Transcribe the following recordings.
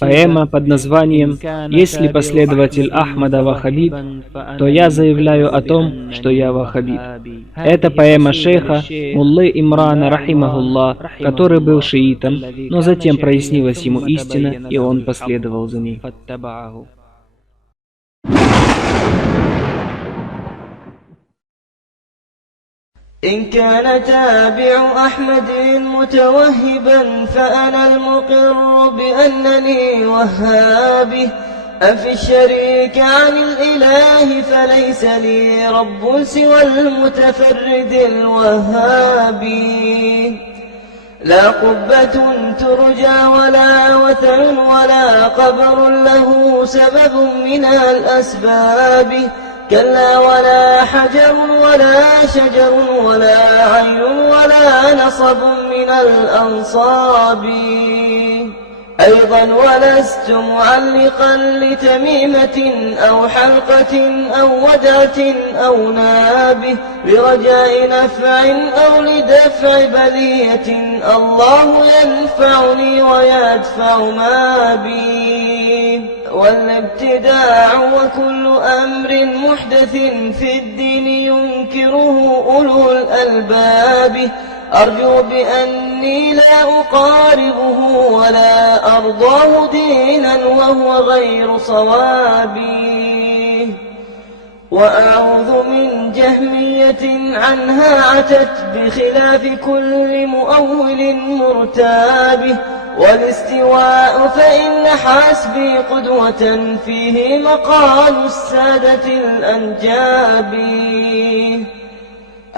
Поэма под названием «Если последователь Ахмада ваххабит, то я заявляю о том, что я ваххабит». Это поэма шейха Муллы Имрана рахимахуллах, который был шиитом, но затем прояснилась ему истина, и он последовал за ней. إن كان تابع أحمد متوهبا فأنا المقر بأنني وهابي. أفي الشريك عن الإله فليس لي رب سوى المتفرد الوهابي. لا قبة ترجى ولا وثن ولا قبر له سبب من الأسباب. كلا ولا حجر ولا شجر ولا عين ولا نصب من الأنصاب. أيضا ولست معلقا لتميمة أو حلقة أو ودعة أو نابه برجاء نفع أو لدفع بلية. الله ينفعني ويدفع ما بي. والابتداع وكل أمر محدث في الدين ينكره أولو الألباب. أرجو بأني لا أقاربه ولا أرضاه دينا وهو غير صوابي. وأعوذ من جهمية عنها عتت بخلاف كل مؤول مرتاب. والاستواء فإن حسبي قدوة فيه مقال السادة الأنجاب.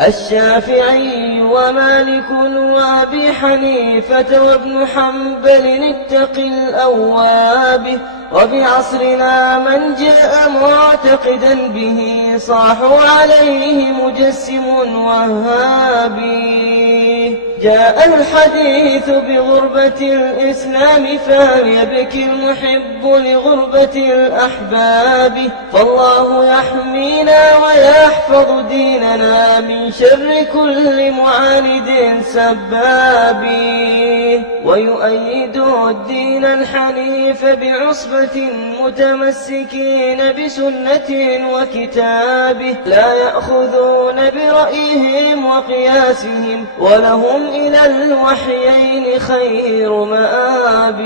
الشافعي ومالك وأبي حنيفة وابن حنبل اتقي الأواب. وبعصرنا من جاء معتقدا به صاحوا عليه مجسم وهابي. جاء الحديث بغربة الإسلام فهل يبكي المحب لغربة الأحباب. فالله يحمينا ويحفظ ديننا من شر كل معاند سباب. ويؤيد الدين الحنيف بعصبة متمسكين بسنة وكتابه. لا يأخذون برأيهم وقياسهم ولهم إلى الوحيين خير مآب.